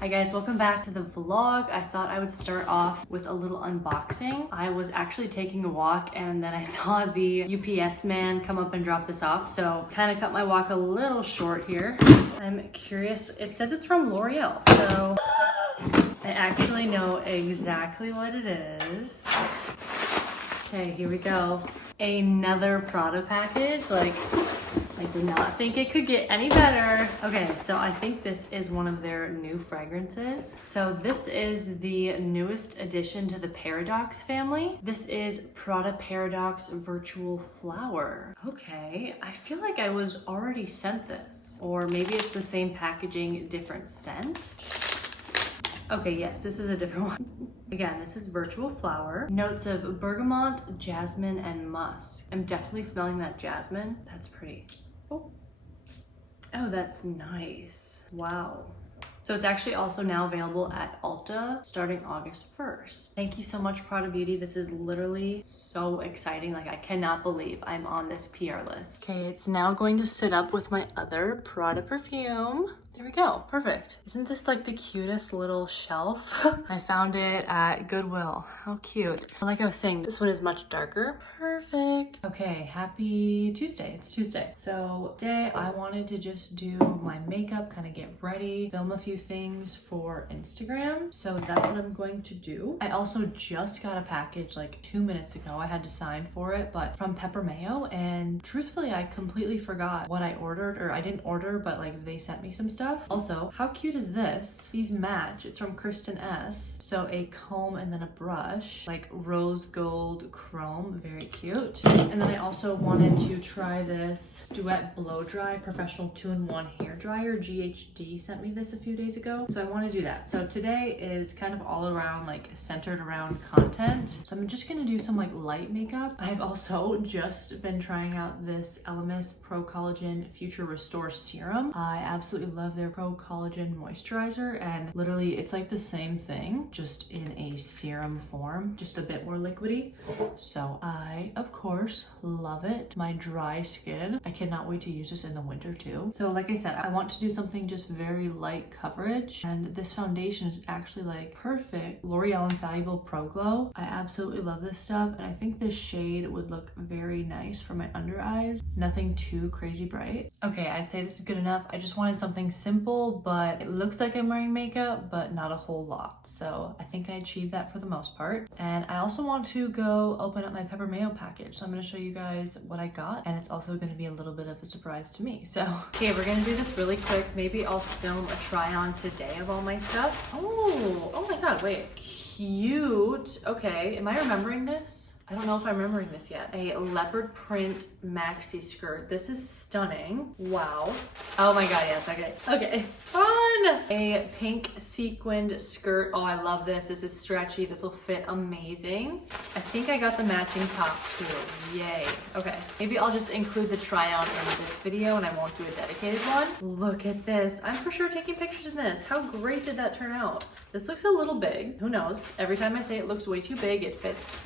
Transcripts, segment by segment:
Hi guys, welcome back to the vlog. I thought I would start off with a little unboxing. I was actually taking a walk and then I saw the UPS man come up and drop this off, so kind of cut my walk a little short here. I'm curious, it says it's from L'Oreal, so I actually know exactly what it is. Okay, here we go. Another Prada package. Like, I did not think it could get any better. Okay, so I think this is one of their new fragrances. So this is the newest addition to the Paradox family. This is Prada Paradox Virtual Flower. Okay, I feel like I was already sent this. Or maybe it's the same packaging, different scent. Okay, yes, this is a different one. Again, this is Virtual Flower. Notes of bergamot, jasmine, and musk. I'm definitely smelling that jasmine. That's pretty. Oh, that's nice. Wow. So it's actually also now available at Ulta starting August 1st. Thank you so much, Prada Beauty. This is literally so exciting. Like, I cannot believe I'm on this PR list. Okay, it's now going to sit up with my other Prada perfume. There we go, perfect. Isn't this like the cutest little shelf? I found it at Goodwill. How cute. Like I was saying, this one is much darker. Perfect. Okay, happy Tuesday. It's Tuesday. So today I wanted to just do my makeup, kind of get ready, film a few things for Instagram. So that's what I'm going to do. I also just got a package like 2 minutes ago. I had to sign for it, but from Pepper Mayo, and truthfully, I completely forgot what I ordered, or I didn't order, but like they sent me some stuff. Also, how cute is this? These match. It's from Kristen S. So a comb and then a brush, like rose gold chrome, very cute. And then I also wanted to try this Duet Blow Dry Professional 2-in-1 Hair Dryer. GHD sent me this a few days ago, so I want to do that. So today is kind of all around, like centered around content. So I'm just gonna do some like light makeup. I've also just been trying out this Elemis Pro Collagen Future Restore Serum. I absolutely love their Pro Collagen Moisturizer, and literally it's like the same thing, just in a serum form, just a bit more liquidy. So I, of course, love it. My dry skin, I cannot wait to use this in the winter too. So like I said, I want to do something just very light coverage, and this foundation is actually like perfect. L'Oreal Infallible Pro Glow. I absolutely love this stuff, and I think this shade would look very nice for my under eyes. Nothing too crazy bright. Okay, I'd say this is good enough. I just wanted something simple, but it looks like I'm wearing makeup, but not a whole lot. So I think I achieved that for the most part. And I also want to go open up my Pepper Mayo package. So I'm gonna show you guys what I got, and it's also gonna be a little bit of a surprise to me. So, okay, we're gonna do this really quick. Maybe I'll film a try on today of all my stuff. Oh my God, wait, cute. Okay, am I remembering this? I don't know if I'm remembering this yet. A leopard print maxi skirt. This is stunning. Wow. Oh my God, yes, okay. Fun! A pink sequined skirt. Oh, I love this. This is stretchy. This will fit amazing. I think I got the matching top too. Yay. Okay, maybe I'll just include the try on in this video and I won't do a dedicated one. Look at this. I'm for sure taking pictures in this. How great did that turn out? This looks a little big. Who knows? Every time I say it looks way too big, it fits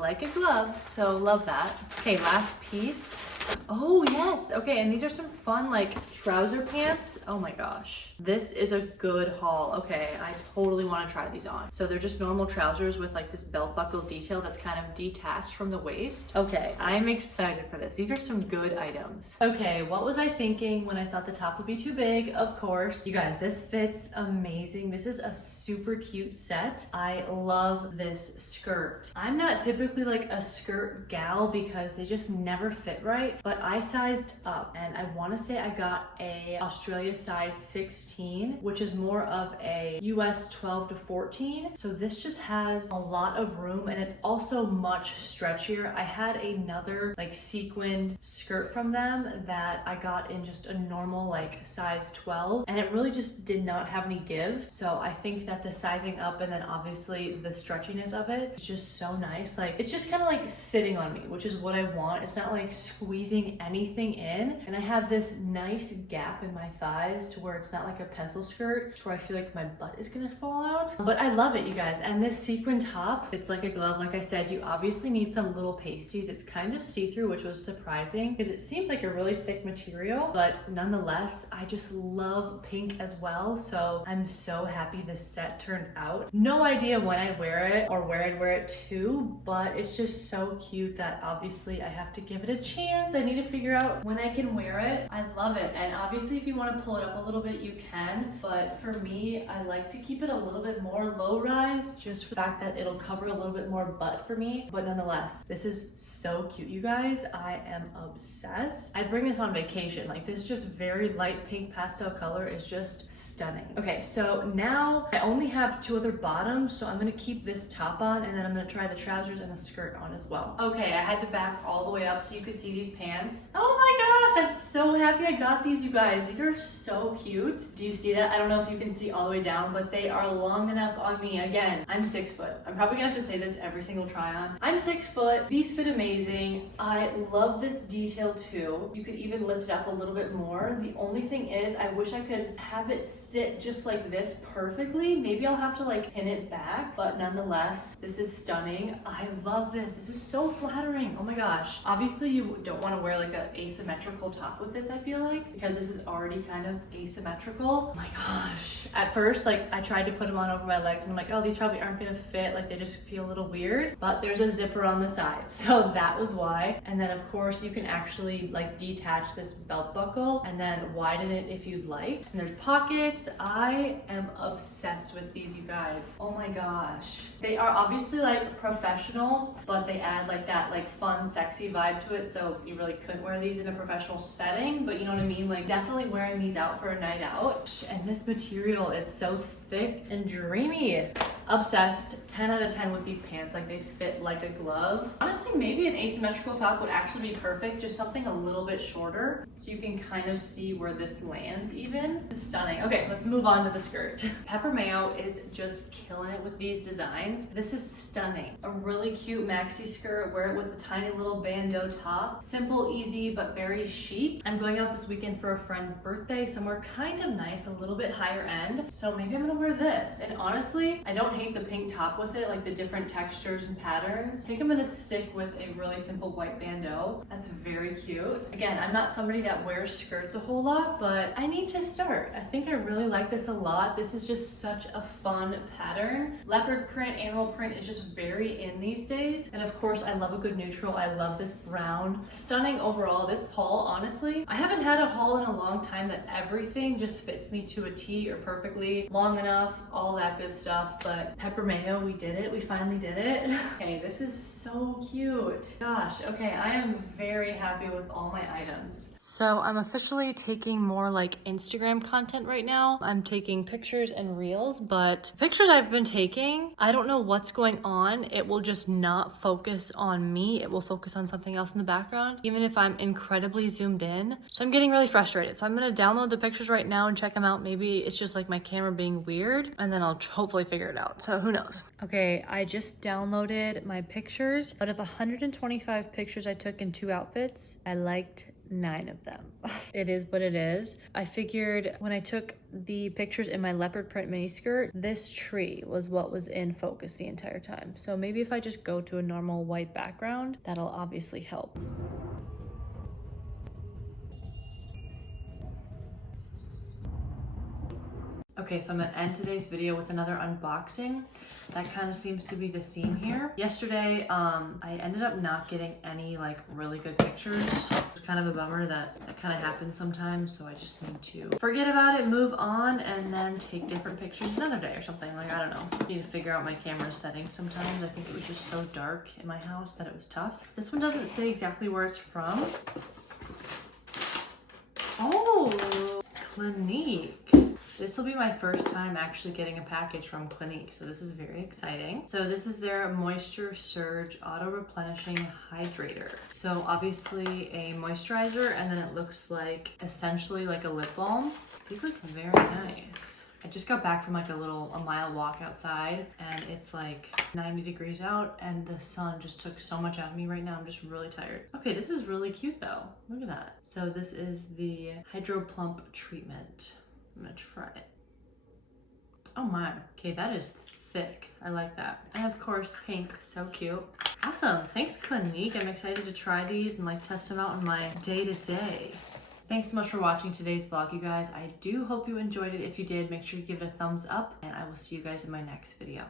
like a glove, so love that. Okay, last piece. Oh yes, okay, and these are some fun like trouser pants. Oh my gosh, this is a good haul. Okay, I totally want to try these on. So they're just normal trousers with like this belt buckle detail that's kind of detached from the waist. Okay, I'm excited for this. These are some good items. Okay, what was I thinking when I thought the top would be too big? Of course, you guys, this fits amazing. This is a super cute set. I love this skirt. I'm not typically like a skirt gal because they just never fit right, but I sized up and I want to say I got a Australia size 16, which is more of a US 12 to 14. So this just has a lot of room and it's also much stretchier. I had another like sequined skirt from them that I got in just a normal like size 12, and it really just did not have any give. So I think that the sizing up and then obviously the stretchiness of it is just so nice. Like, it's just kind of like sitting on me, which is what I want. It's not like squeezing anything in. And I have this nice gap in my thighs to where it's not like a pencil skirt to where I feel like my butt is gonna fall out. But I love it, you guys. And this sequin top, it's like a glove. Like I said, you obviously need some little pasties. It's kind of see-through, which was surprising because it seems like a really thick material, but nonetheless, I just love pink as well. So I'm so happy this set turned out. No idea when I'd wear it or where I'd wear it to, but it's just so cute that obviously I have to give it a chance. I need to figure out when I can wear it. I love it. And obviously if you want to pull it up a little bit, you can, but for me, I like to keep it a little bit more low rise, just for the fact that it'll cover a little bit more butt for me. But nonetheless, this is so cute, you guys. I am obsessed. I'd bring this on vacation. Like this just very light pink pastel color is just stunning. Okay, so now I only have 2 other bottoms, so I'm gonna keep this top on and then I'm gonna try the trousers and the skirt on as well. Okay, I had to back all the way up so you could see these pants. Oh my gosh, I'm so happy I got these, you guys. These are so cute. Do you see that? I don't know if you can see all the way down, but they are long enough on me. Again, I'm 6 foot. I'm probably gonna have to say this every single try on. I'm 6 foot. These fit amazing. I love this detail too. You could even lift it up a little bit more. The only thing is I wish I could have it sit just like this perfectly. Maybe I'll have to like pin it back, but nonetheless, this is stunning. I love this. This is so flattering. Oh my gosh. Obviously you don't want to wear like an asymmetrical top with this, I feel like, because this is already kind of asymmetrical. Oh my gosh. At first, like I tried to put them on over my legs and I'm like, oh, these probably aren't gonna fit. Like they just feel a little weird, but there's a zipper on the side. So that was why. And then of course you can actually like detach this belt buckle and then widen it if you'd like. And there's pockets. I am obsessed with these, you guys. Oh my gosh. They are obviously like professional, but they add like that like fun, sexy vibe to it. So you really couldn't wear these in a professional setting, but you know what I mean? Like definitely wearing these out for a night out. And this material, it's so thick and dreamy. Obsessed. 10 out of 10 with these pants. Like they fit like a glove. Honestly, maybe an asymmetrical top would actually be perfect. Just something a little bit shorter so you can kind of see where this lands even. This is stunning. Okay, let's move on to the skirt. Pepper Mayo is just killing it with these designs. This is stunning. A really cute maxi skirt. Wear it with a tiny little bandeau top. Simple, easy, but very chic. I'm going out this weekend for a friend's birthday, somewhere kind of nice, a little bit higher end. So maybe I'm gonna wear this. And honestly, I don't hate the pink top with it, like the different textures and patterns. I think I'm gonna stick with a really simple white bandeau. That's very cute. Again, I'm not somebody that wears skirts a whole lot, but I need to start. I think I really like this a lot. This is just such a fun pattern. Leopard print, animal print is just very in these days. And of course, I love a good neutral. I love this brown. Stunning overall. This haul, honestly, I haven't had a haul in a long time that everything just fits me to a T or perfectly long enough, all that good stuff. But Pepper Mayo, we did it. We finally did it. Okay, this is so cute. Gosh, okay, I am very happy with all my items. So I'm officially taking more like Instagram content right now. I'm taking pictures and reels, but pictures I've been taking, I don't know what's going on. It will just not focus on me. It will focus on something else in the background, even if I'm incredibly zoomed in. So I'm getting really frustrated. So I'm gonna download the pictures right now and check them out. Maybe it's just like my camera being weird, and then I'll hopefully figure it out. So who knows? Okay, I just downloaded my pictures. Out of 125 pictures I took in 2 outfits, I liked 9 of them. It is what it is. I figured when I took the pictures in my leopard print mini skirt, this tree was what was in focus the entire time. So maybe if I just go to a normal white background, that'll obviously help. Okay, so I'm gonna end today's video with another unboxing. That kind of seems to be the theme here. Yesterday, I ended up not getting any like really good pictures. It's kind of a bummer that kind of happens sometimes, so I just need to forget about it, move on, and then take different pictures another day or something. Like, I don't know. I need to figure out my camera settings sometimes. I think it was just so dark in my house that it was tough. This one doesn't say exactly where it's from. Oh, Clinique. This will be my first time actually getting a package from Clinique, so this is very exciting. So this is their Moisture Surge Auto Replenishing Hydrator. So obviously a moisturizer, and then it looks like essentially like a lip balm. These look very nice. I just got back from like a mile walk outside, and it's like 90 degrees out, and the sun just took so much out of me right now. I'm just really tired. Okay, this is really cute though. Look at that. So this is the Hydro Plump treatment. I'm gonna try it. Oh my, okay, that is thick. I like that. And of course, pink, so cute. Awesome, thanks Clinique. I'm excited to try these and like test them out in my day-to-day. Thanks so much for watching today's vlog, you guys. I do hope you enjoyed it. If you did, make sure you give it a thumbs up, and I will see you guys in my next video.